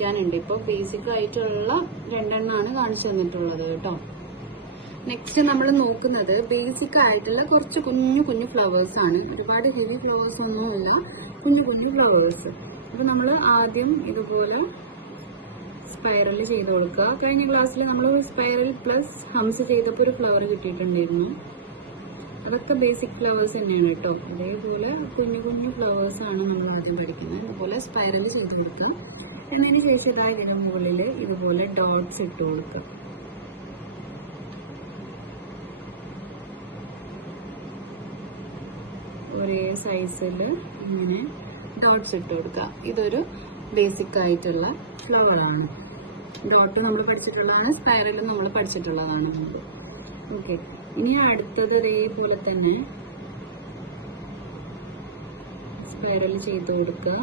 പഠിക്കാനുണ്ട്. ഇപ്പോൾ ബേസിക് ആയിട്ടുള്ള രണ്ടെണ്ണമാണ് കാണിച്ചു തന്നിട്ടുള്ളത് കേട്ടോ. നെക്സ്റ്റ് നമ്മൾ നോക്കുന്നത് ബേസിക് ആയിട്ടുള്ള കുറച്ച് കുഞ്ഞു കുഞ്ഞു ഫ്ലവേഴ്സ് ആണ്. ഒരുപാട് ഹെവി ഫ്ലവേഴ്സ് ഒന്നുമില്ല കുഞ്ഞു കുഞ്ഞു ഫ്ലവേഴ്സ് അപ്പൊ നമ്മൾ ആദ്യം ഇതുപോലെ സ്പൈറൽ ചെയ്ത് കൊടുക്കുക. കഴിഞ്ഞ ക്ലാസ്സിൽ നമ്മൾ സ്പൈറൽ പ്ലസ് ഹംസ് ചെയ്തപ്പോൾ ഒരു ഫ്ലവർ കിട്ടിയിട്ടുണ്ടായിരുന്നു. അതൊക്കെ ബേസിക് ഫ്ലവേഴ്സ് തന്നെയാണ് കേട്ടോ. അതേപോലെ കുഞ്ഞു കുഞ്ഞു ഫ്ലവേഴ്സ് ആണ് ആദ്യം പഠിക്കുന്നത് അതുപോലെ സ്പൈറൽ ചെയ്ത് കൊടുക്കുക എന്നതിന് ശേഷം ഇതാ ഇതിന് മുകളിൽ ഇതുപോലെ ഡോട്ട്സ് ഇട്ട് കൊടുക്കുക ഒരേ സൈസിൽ ഇങ്ങനെ ഡോട്ട്സ് ഇട്ട് കൊടുക്കുക ഇതൊരു ബേസിക് ആയിട്ടുള്ള ഫ്ലവറാണ് ഡോട്ട് നമ്മൾ പഠിച്ചിട്ടുള്ളതാണ് സ്പൈറലും നമ്മൾ പഠിച്ചിട്ടുള്ളതാണ്. ഓക്കെ. ഇനി അടുത്തത് ഇതേപോലെ തന്നെ സ്പൈറൽ ചെയ്ത് കൊടുക്കുക.